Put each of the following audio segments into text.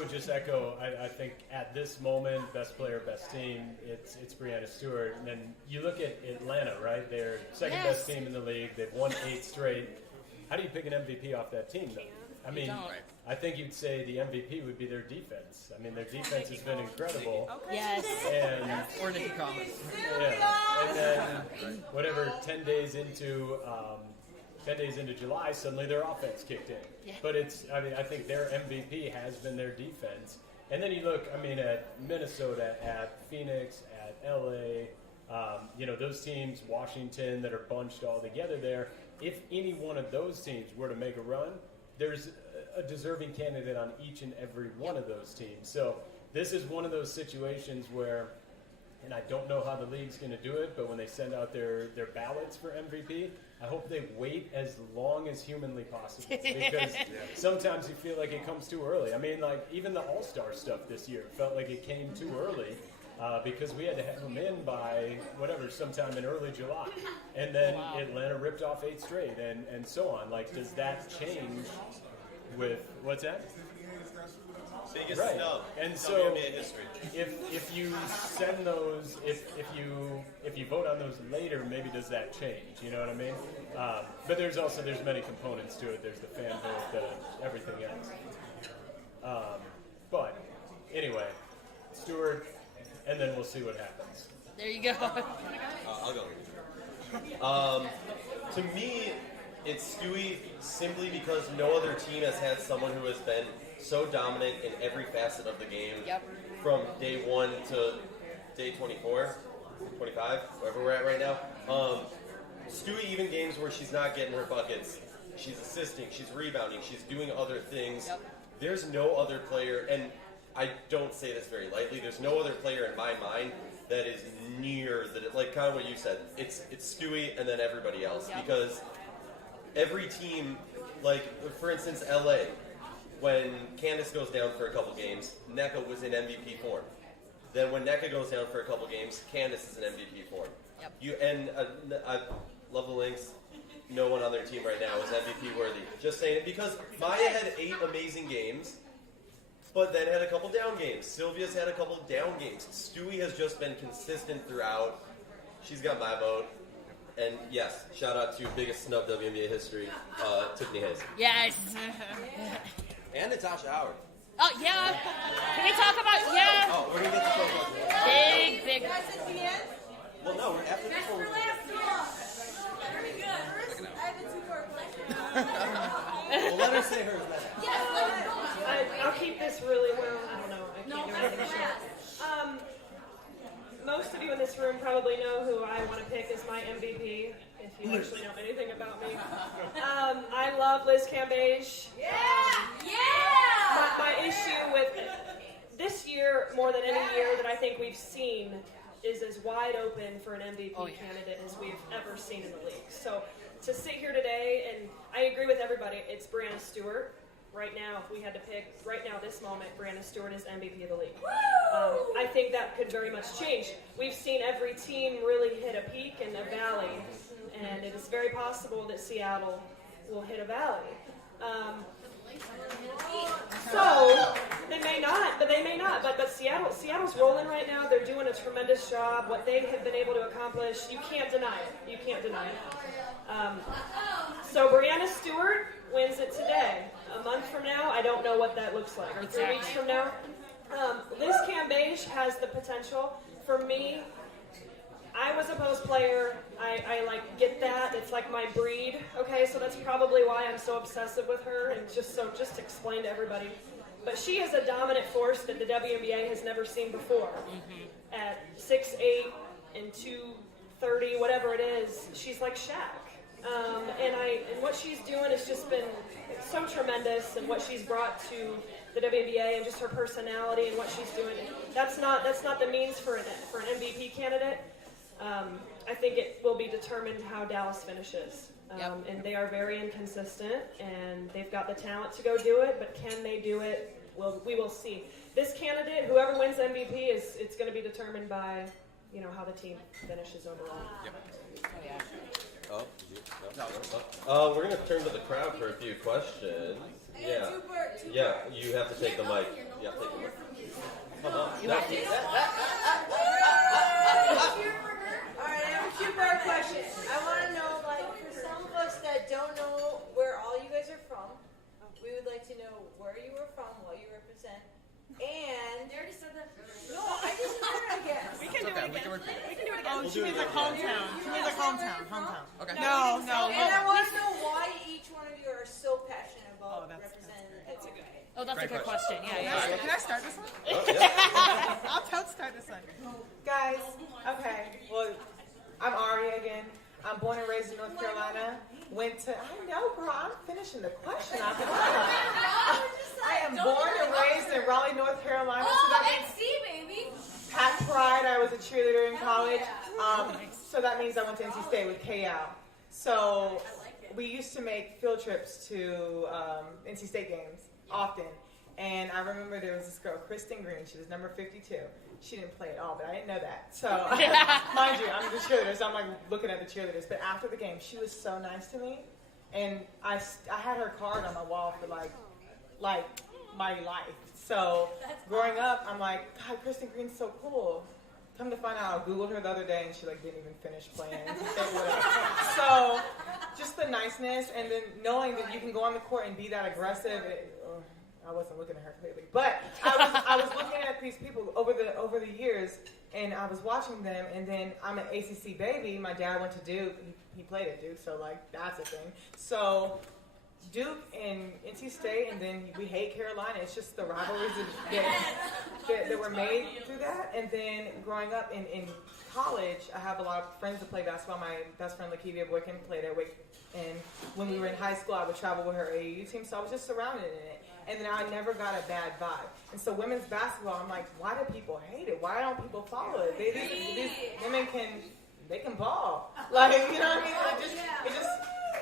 would just echo. I think at this moment, best player, best team. It's Breanna Stewart. And then you look at Atlanta, right? They're second best team in the league. They've won 8 straight. How do you pick an MVP off that team, though? I mean, I think you'd say the MVP would be their defense. I mean, their defense has been incredible. Yes. And or Nikki Thomas. Yeah. And then whatever 10 days into July, suddenly their offense kicked in. Yeah. But I think their MVP has been their defense. And then you look, at Minnesota, at Phoenix, at LA, those teams, Washington, that are bunched all together there. If any one of those teams were to make a run, there's a deserving candidate on each and every one of those teams. So this is one of those situations where, and I don't know how the league's going to do it, but when they send out their ballots for MVP, I hope they wait as long as humanly possible, because sometimes you feel like it comes too early. I mean, like, even the All Star stuff this year felt like it came too early. Because we had to have them in by sometime in early July. And then Atlanta ripped off 8 straight and so on. Like, does that change with, what's that? Biggest right. snub and in so WNBA history. If you send those, if you vote on those later, maybe does that change? You know what I mean? But there's many components to it. There's the fan vote, everything else. But anyway, Stewart. And then we'll see what happens. There you go. I'll go. To me, it's Stewie simply because no other team has had someone who has been so dominant in every facet of the game from day 1 to day 24, 25, wherever we're at right now. Stewie, even games where she's not getting her buckets, she's assisting, she's rebounding, she's doing other things. There's no other player, and I don't say this very lightly, there's no other player in my mind that is near that, like kind of what you said. It's Stewie and then everybody else, because every team, like for instance LA, when Candace goes down for a couple games, NECA was in MVP form. Then when NECA goes down for a couple games, Candace is in MVP form. I love the Lynx. No one on their team right now is MVP worthy. Just saying it because Maya had 8 amazing games, but then had a couple down games. Sylvia's had a couple down games. Stewie has just been consistent throughout. She's got my vote. And yes, shout out to biggest snub WNBA history, Tiffany Hayes. Yes. And Natasha Howard. Oh, yeah. Can we talk about, Oh, we're going to get to talk about that. Big. Guys, at the end? Well, no, we're after That's this for last year. Very good. First, I have a 2-part question. Well, let her say hers next. Yes, let's go. I'll keep this really well. I don't know. I can't do anything short. Most of you in this room probably know who I want to pick as my MVP, if you actually know anything about me. I love Liz Cambage. Yeah! My issue with this year, more than any year that I think we've seen, is as wide open for an MVP candidate as we've ever seen in the league. So to sit here today, and I agree with everybody, it's Breanna Stewart. Right now, if we had to pick, right now, this moment, Breanna Stewart is MVP of the league. I think that could very much change. We've seen every team really hit a peak and a valley, and it is very possible that Seattle will hit a valley. So they may not. But Seattle's rolling right now. They're doing a tremendous job. What they have been able to accomplish, you can't deny it. So Breanna Stewart wins it today. A month from now, I don't know what that looks like. Or 3 weeks from now. Liz Cambage has the potential. For me, I was a post player. I get that. It's like my breed. Okay, so that's probably why I'm so obsessive with her. And just to explain to everybody. But she is a dominant force that the WNBA has never seen before. At 6'8" and 230, whatever it is, she's like Shaq. And what she's doing has just been so tremendous, and what she's brought to the WNBA and just her personality and what she's doing. That's not the means for an MVP candidate. I think it will be determined how Dallas finishes. And they are very inconsistent, and they've got the talent to go do it, but can they do it? Well, we will see. This candidate, whoever wins MVP, it's going to be determined by, how the team finishes overall. We're going to turn to the crowd for a few questions. Yeah, you have to take the mic. Yeah. Come on. You have to. Alright, I have a two-part question. I want to know, like, for some of us that don't know where all you guys are from, we would like to know where you were from, what you represent, and... They already said that. No, I just heard it again. We can do it again. We can do it again. Oh, she means like hometown. She means like hometown. Okay. No. And I want to know why each one of you are so passionate about representing the team. Oh, that's a good question. Yeah. Can I start this one? Oh, yeah. I'll start this one. Guys, okay, well, I'm Aryeh again. I'm born and raised in North Carolina. I know, girl, I'm finishing the question. I am born and raised in Raleigh, North Carolina. So that means baby. Pack Pride. I was a cheerleader in college. So that means I went to NC State with Caissa. So we used to make field trips to NC State games often. And I remember there was this girl, Kristen Green. She was number 52. She didn't play at all, but I didn't know that. So, mind you, I'm the cheerleader, so I'm like looking at the cheerleaders. But after the game, she was so nice to me. And I had her card on my wall for like my life. So growing up, I'm like, God, Kristen Green's so cool. Come to find out, I Googled her the other day, and she like didn't even finish playing. So just the niceness, and then knowing that you can go on the court and be that aggressive. I wasn't looking at her clearly, but I was looking at these people over the years, and I was watching them. And then I'm an ACC baby. My dad went to Duke. He played at Duke, so like that's a thing. So Duke and NC State, and then we hate Carolina. It's just the rivalries that were made through that. And then growing up in college, I have a lot of friends that play basketball. My best friend, Lakivia Boykin, played at Wake. And when we were in high school, I would travel with her AAU team, so I was just surrounded in it. And then I never got a bad vibe. And so women's basketball, I'm like, why do people hate it? Why don't people follow it? These women can ball. Like, you know what I mean?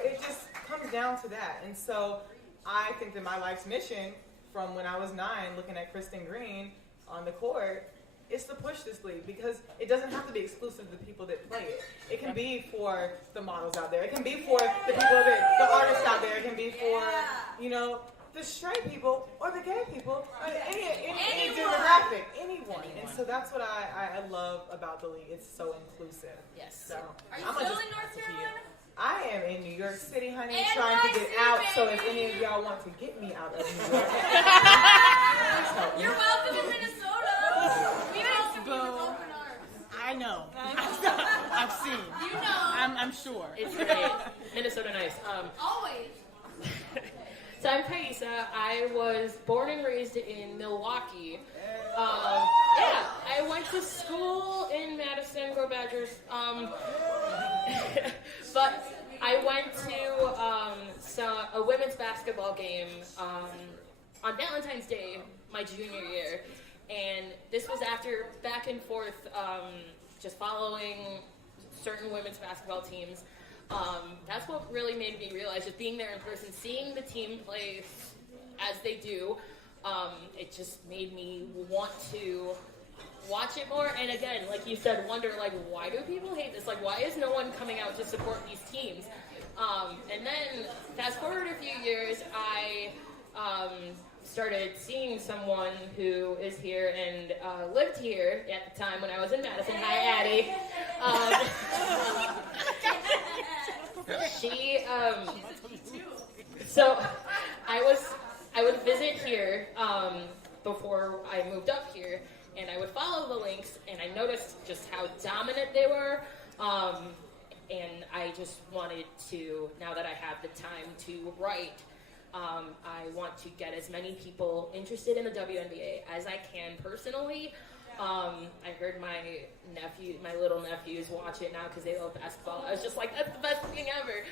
It just comes down to that. And so I think that my life's mission from when I was 9, looking at Kristen Green on the court, is to push this league, because it doesn't have to be exclusive to the people that play it. It can be for the models out there. It can be for the people the artists out there. It can be for, the straight people or the gay people, any demographic, anyone. And so that's what I love about the league. It's so inclusive. Yes. So Are you still in North Carolina? I am in New York City, honey, And trying to my get city, out. So if baby. any of y'all want to get me out of New York, You're welcome in Minnesota. We welcome you with open arms. I know. I've seen. You know. I'm sure. It's great. Minnesota nice. Always. So I'm Caissa. I was born and raised in Milwaukee. I went to school in Madison, go Badgers. But I went to a women's basketball game on Valentine's Day, my junior year. And this was after back and forth, just following certain women's basketball teams. That's what really made me realize, just being there in person, seeing the team play as they do, it just made me want to watch it more. And again, like you said, wonder, like, why do people hate this? Like, why is no one coming out to support these teams? And then fast forward a few years, I started seeing someone who is here and lived here at the time when I was in Madison. Hi, Addie. She, so I would visit here before I moved up here, and I would follow the Lynx, and I noticed just how dominant they were, and I just wanted to, now that I have the time to write, I want to get as many people interested in the WNBA as I can personally. I heard my little nephews watch it now because they love basketball. I was just like, that's the best thing ever.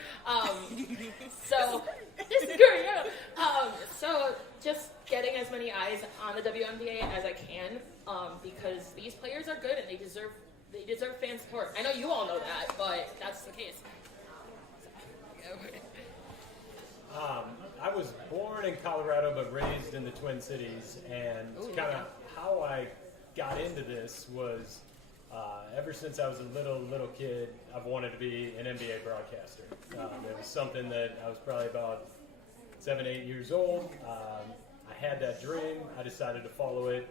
So this is great, yeah. So just getting as many eyes on the WNBA as I can, because these players are good and they deserve fan support. I know you all know that, but that's the case. I was born in Colorado but raised in the Twin Cities, and kind of how I got into this was ever since I was a little kid, I've wanted to be an NBA broadcaster. It was something that I was probably about 7, 8 years old. I had that dream. I decided to follow it.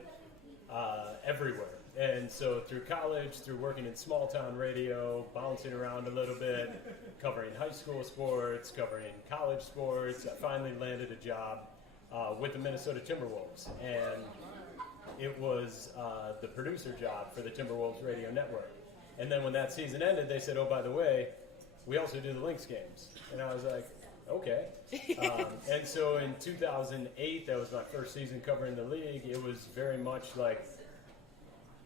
everywhere. And so through college, through working in small town radio, bouncing around a little bit, covering high school sports, covering college sports, I finally landed a job with the Minnesota Timberwolves. And it was the producer job for the Timberwolves radio network. And then when that season ended, they said, oh, by the way, we also do the Lynx games. And I was like, okay. And so in 2008, that was my first season covering the league. It was very much like,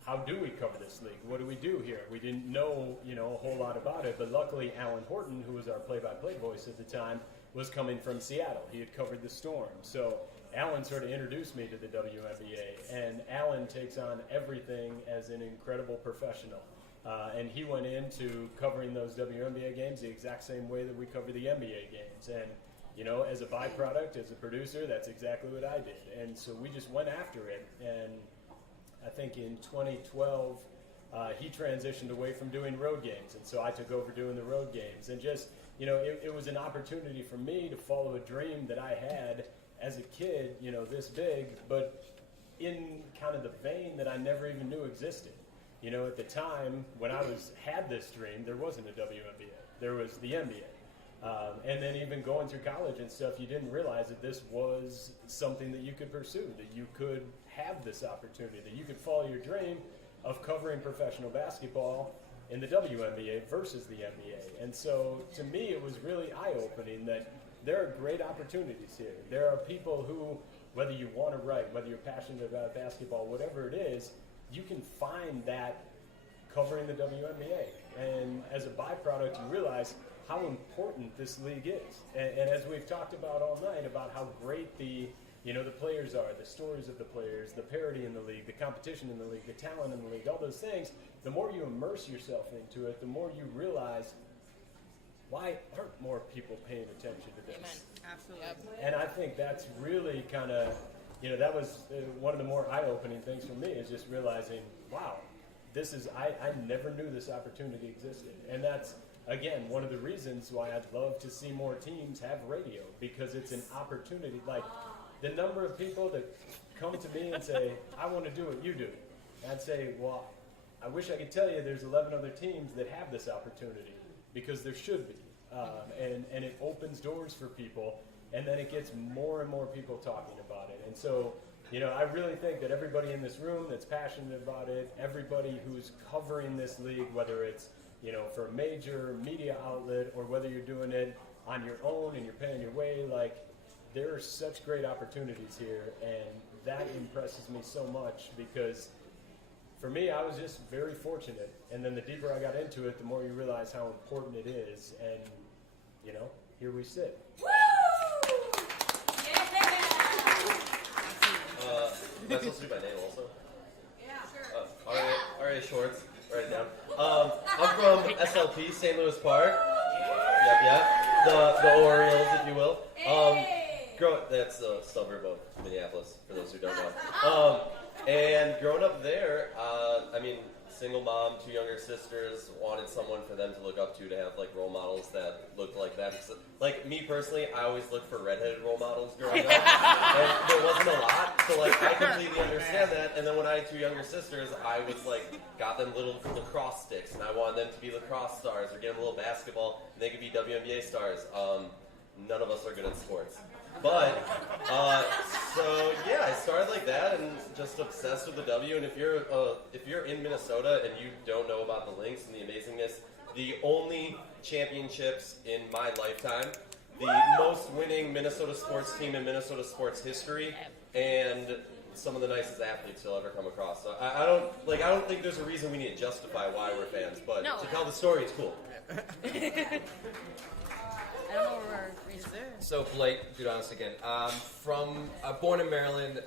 how do we cover this league? What do we do here? We didn't know, a whole lot about it. But luckily, Alan Horton, who was our play-by-play voice at the time, was coming from Seattle. He had covered the Storm. So Alan sort of introduced me to the WNBA. And Alan takes on everything as an incredible professional. And he went into covering those WNBA games the exact same way that we cover the NBA games. And, as a byproduct, as a producer, that's exactly what I did. And so we just went after it. And I think in 2012, he transitioned away from doing road games. And so I took over doing the road games. And just, it was an opportunity for me to follow a dream that I had as a kid, this big, but in kind of the vein that I never even knew existed. At the time when I had this dream, there wasn't a WNBA. There was the NBA. And then even going through college and stuff, you didn't realize that this was something that you could pursue, that you could have this opportunity, that you could follow your dream of covering professional basketball in the WNBA versus the NBA. And so to me, it was really eye-opening that there are great opportunities here. There are people who, whether you want to write, whether you're passionate about basketball, whatever it is, you can find that covering the WNBA. And as a byproduct, you realize how important this league is. And as we've talked about all night, about how great the players are, the stories of the players, the parity in the league, the competition in the league, the talent in the league, all those things, the more you immerse yourself into it, the more you realize, why aren't more people paying attention to this? Amen. Absolutely. And I think that's really kind of, that was one of the more eye-opening things for me, is just realizing, wow, I never knew this opportunity existed. And that's, again, one of the reasons why I'd love to see more teams have radio, because it's an opportunity. Like, the number of people that come to me and say, I want to do what you do. And I'd say, well, I wish I could tell you there's 11 other teams that have this opportunity, because there should be. And it opens doors for people, and then it gets more and more people talking about it. And so, I really think that everybody in this room that's passionate about it, everybody who's covering this league, whether it's, for a major media outlet or whether you're doing it on your own and you're paying your way, like, there are such great opportunities here, and that impresses me so much, because for me, I was just very fortunate. And then the deeper I got into it, the more you realize how important it is. And, here we sit. Woo! Am I supposed to do my name also? Yeah, sure. Aryeh Schwartz. Write it down. I'm from SLP, St. Louis Park. Yep. The Orioles, if you will. That's the suburb of Minneapolis, for those who don't know. And growing up there, single mom, 2 younger sisters, wanted someone for them to look up to have like role models that looked like them. So, like me personally, I always looked for redheaded role models growing up, and there wasn't a lot. So like I completely understand that. And then when I had 2 younger sisters, I was like got them little lacrosse sticks, and I wanted them to be lacrosse stars or get them a little basketball, and they could be WNBA stars. None of us are good at sports. But, so yeah, I started like that and just obsessed with the W. And if you're in Minnesota and you don't know about the Lynx and the amazingness, the only championships in my lifetime, the most winning Minnesota sports team in Minnesota sports history, and some of the nicest athletes you'll ever come across. So I don't think there's a reason we need to justify why we're fans, but to tell the story, it's cool. I don't know where we're So Blake, DuDonis again. Born in Maryland,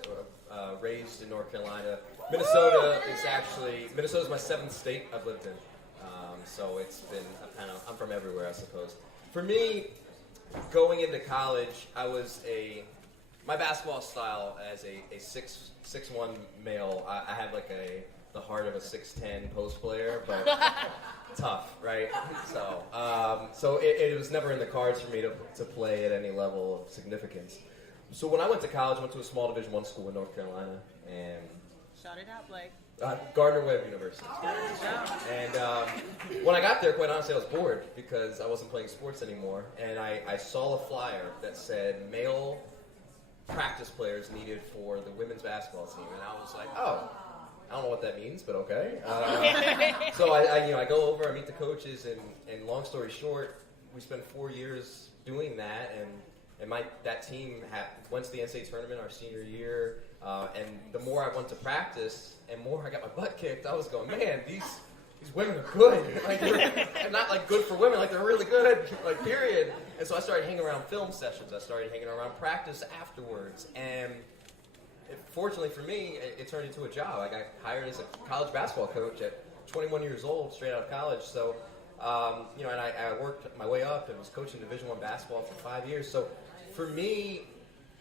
raised in North Carolina. Minnesota's my 7th state I've lived in. So it's been I'm from everywhere, I suppose. For me, going into college, my basketball style as a 6'1" male, I had like the heart of a 6'10" post player, but tough, right? So it was never in the cards for me to play at any level of significance. So when I went to college, I went to a small Division I school in North Carolina, and Shout it out, Blake. Gardner-Webb University. And when I got there, quite honestly, I was bored because I wasn't playing sports anymore. And I saw a flyer that said male practice players needed for the women's basketball team. And I was like, oh, I don't know what that means, but okay. So I go over, I meet the coaches, and long story short, we spent 4 years doing that. And that team went to the NCAA tournament our senior year, and the more I went to practice and more I got my butt kicked, I was going, man, these women are good. Like, they're not like good for women, like they're really good, like period. And so I started hanging around film sessions. I started hanging around practice afterwards, and fortunately for me, it turned into a job. I got hired as a college basketball coach at 21 years old, straight out of college. So, and I worked my way up and was coaching Division I basketball for 5 years. So for me,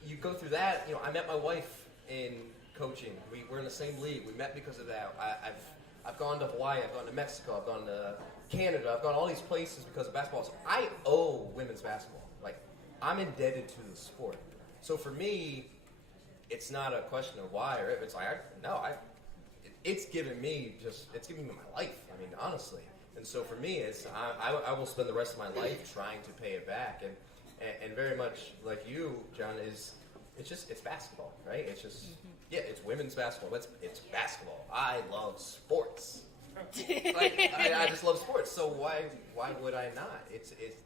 you go through that. I met my wife in coaching. We're in the same league. We met because of that. I've gone to Hawaii. I've gone to Mexico. I've gone to Canada. I've gone all these places because of basketball. So I owe women's basketball. Like, I'm indebted to the sport. So for me, it's not a question of why or if. It's like, it's given me my life. I mean, honestly. And so for me, I will spend the rest of my life trying to pay it back. And very much like you, John, it's basketball, right? It's just, it's women's basketball. It's basketball. I love sports. I just love sports. So why would I not?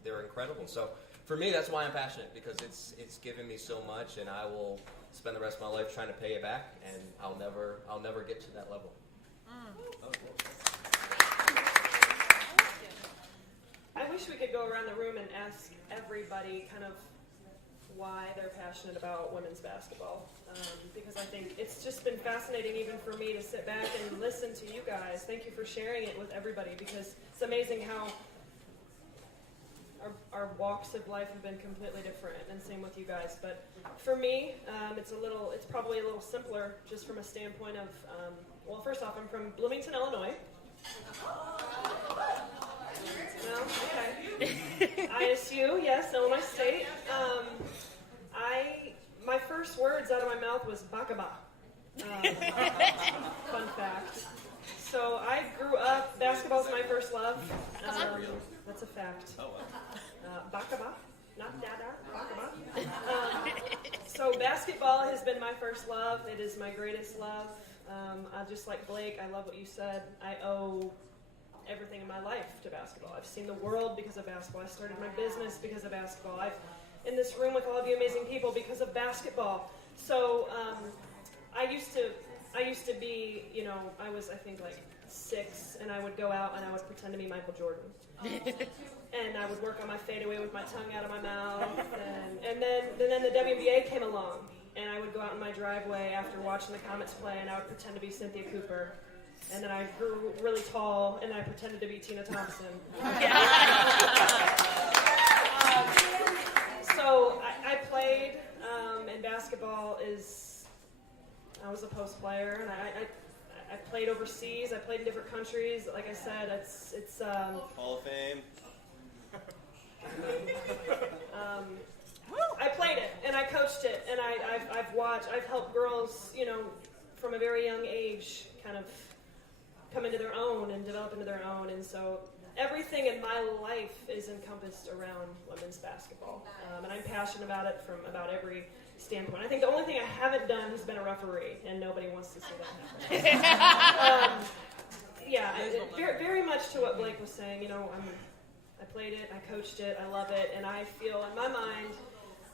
They're incredible. So for me, that's why I'm passionate, because it's given me so much, and I will spend the rest of my life trying to pay it back, and I'll never get to that level. I wish we could go around the room and ask everybody kind of why they're passionate about women's basketball, because I think it's just been fascinating even for me to sit back and listen to you guys. Thank you for sharing it with everybody, because it's amazing how our walks of life have been completely different, and same with you guys. But for me, it's probably a little simpler, just from a standpoint of, well, first off, I'm from Bloomington, Illinois. No? Okay. ISU, yes, Illinois State. My first words out of my mouth was bakaba. Fun fact. So I grew up, basketball's my first love. That's a fact. Oh, wow. Bakaba, not dada, bakaba. So basketball has been my first love. It is my greatest love. Just like Blake, I love what you said. I owe everything in my life to basketball. I've seen the world because of basketball. I started my business because of basketball. I've in this room with all of you amazing people because of basketball. So I used to be, I was, I think, like 6, and I would go out and I would pretend to be Michael Jordan. And I would work on my fadeaway with my tongue out of my mouth. And then the WNBA came along, and I would go out in my driveway after watching the Comets play, and I would pretend to be Cynthia Cooper. And then I grew really tall, and I pretended to be Tina Thompson. So I played, and basketball I was a post player, and I played overseas. I played in different countries. Like I said, it's Hall of Fame. I played it, and I coached it, and I've helped girls, from a very young age, kind of come into their own and develop into their own. And so everything in my life is encompassed around women's basketball, and I'm passionate about it from about every standpoint. I think the only thing I haven't done has been a referee, and nobody wants to see that happen. Very, very much to what Blake was saying. I played it, I coached it, I love it, and I feel in my mind,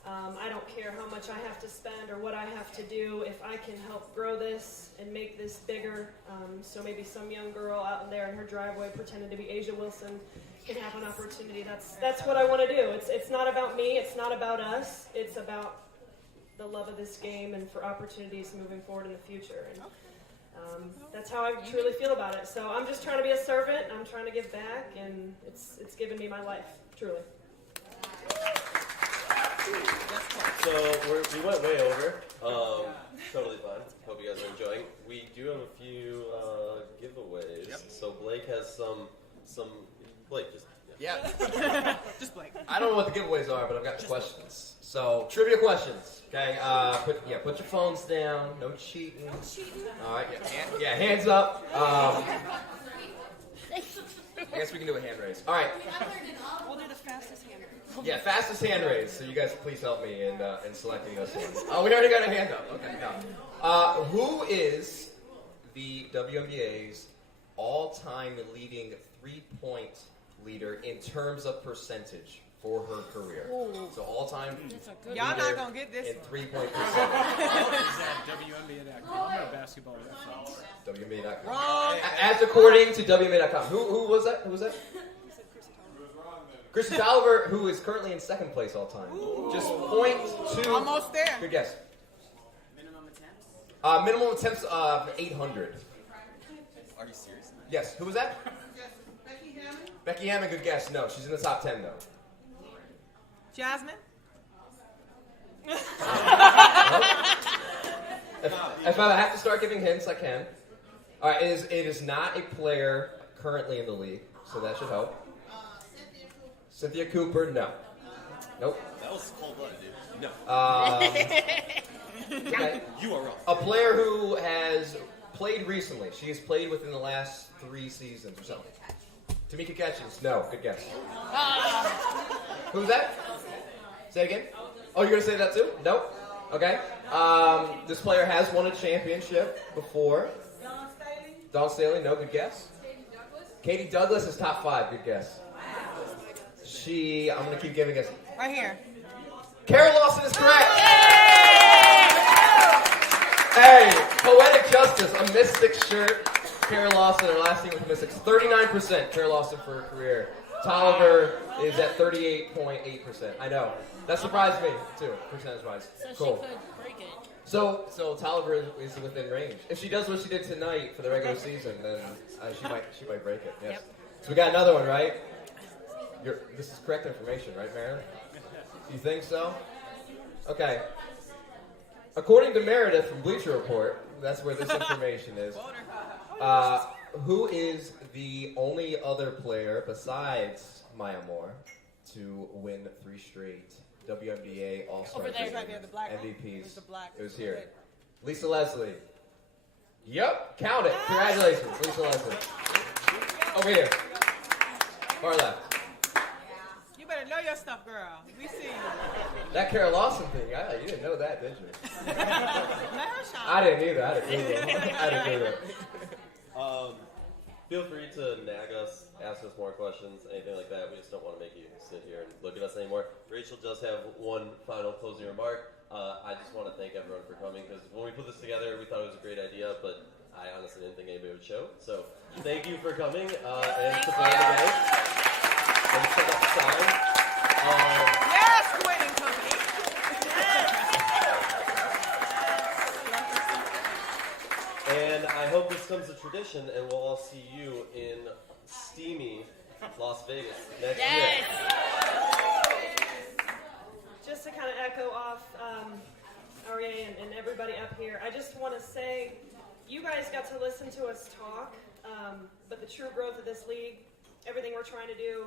I don't care how much I have to spend or what I have to do if I can help grow this and make this bigger. So maybe some young girl out there in her driveway pretending to be Asia Wilson can have an opportunity. That's what I want to do. It's not about me. It's not about us. It's about the love of this game and for opportunities moving forward in the future. And that's how I truly feel about it. So I'm just trying to be a servant. I'm trying to give back, and it's given me my life, truly. So we went way over. Totally fun. Hope you guys are enjoying. We do have a few giveaways. Yep. So Blake has some. Blake, just Yeah. Just Blake. I don't know what the giveaways are, but I've got the questions. So, trivia questions. Okay. Put your phones down. No cheating. All right. Yeah. Hands up. I guess we can do a hand raise. All right. We'll do the fastest hand raise. Yeah, fastest hand raise. So you guys please help me in selecting this one. Oh, we already got a hand up. Okay. No. Who is the WNBA's all-time leading three-point leader in terms of percentage for her career? Ooh. So all-time Y'all not gonna get this in one. three-point percentage. Is that WNBA.com or basketball reference? WNBA.com. Wrong. As according to WNBA.com. Who was that? Who was that? Chrissy Tolliver, who is currently in second place all time. Just 0.2. Almost there. Good guess. Minimum attempts of 800. Are you serious? Yes. Who was that? Becky Hammond, good guess. No, she's in the top 10 though. Jasmine. If I have to start giving hints, I can. All right, it is not a player currently in the league, so that should help. Cynthia Cooper, no. Nope. That was cold-blooded, dude. No. Okay. You are wrong. A player who has played recently. She has played within the last 3 seasons or something. Tamika Catchings, no. Good guess. Who's that? Say it again. Oh, you're going to say that too? Nope. Okay. This player has won a championship before. Dawn Staley, no. Good guess. Katie Douglas is top 5. Good guess. I'm going to keep giving us. Right here. Kara Lawson is correct. Hey, poetic justice, a Mystic shirt. Kara Lawson, her last team with Mystics, 39%. Kara Lawson for her career. Tolliver is at 38.8%. I know. That surprised me too, percentage-wise. So Cool. she could break it. So Tolliver is within range. If she does what she did tonight for the regular season, then she might break it. Yes. Yep. So we got another one, right? This is correct information, right, Meredith? You think so? Okay. According to Meredith from Bleacher Report, that's where this information is. Who is the only other player besides Maya Moore to win 3 straight WNBA All Star Over there. Game Right there, the black one. MVPs? There's the black. It was here. Lisa Leslie. Yep, count it. Congratulations, Lisa Leslie. Over here. Far left. You better know your stuff, girl. We see you. That Kara Lawson thing, you didn't know that, did you? Let her shine. I didn't either. I didn't Google it. Feel free to nag us, ask us more questions, anything like that. We just don't want to make you sit here and look at us anymore. Rachel does have one final closing remark. I just want to thank everyone for coming, because when we put this together, we thought it was a great idea, but I honestly didn't think anybody would show. So thank you for coming and supporting the game. And check out the sign. Yes, Winning Company. And I hope this becomes a tradition, and we'll all see you in steamy Las Vegas next year. Just to kind of echo off Aryeh and everybody up here, I just want to say you guys got to listen to us talk, but the true growth of this league, everything we're trying to do,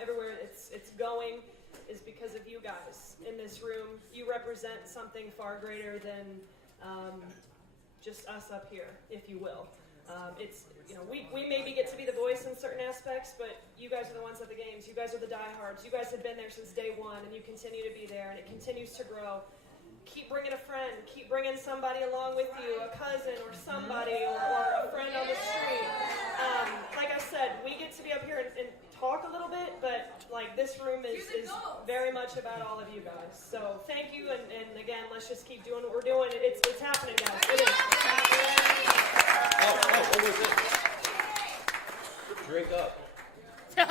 everywhere it's going, is because of you guys in this room. You represent something far greater than just us up here, if you will. We maybe get to be the voice in certain aspects, but you guys are the ones at the games. You guys are the diehards. You guys have been there since day one, and you continue to be there, and it continues to grow. Keep bringing a friend. Keep bringing somebody along with you, a cousin or somebody, or a friend on the street. Like I said, we get to be up here and talk a little bit, but this room is very much about all of you guys. So thank you, and again, let's just keep doing what we're doing. It's happening, guys. It is. It's happening. What was it? Drink up. Let's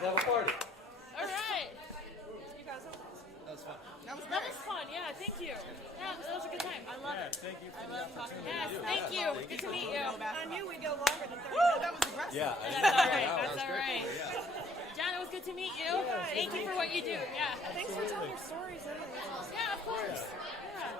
have a party. All right. You guys are awesome. That was fun. That was That great. was fun. Yeah, thank you. Yeah, that was a good time. I love it. Thank you for I the love talking to Yes, you. thank you. Good to meet you. I knew we'd go longer than 30 Woo, minutes. that was aggressive. Yeah. That's all right. That's all right. John, it was good to meet you. Thank you for what you do. Yeah. Thanks for telling your stories. Yeah, of course. Yeah.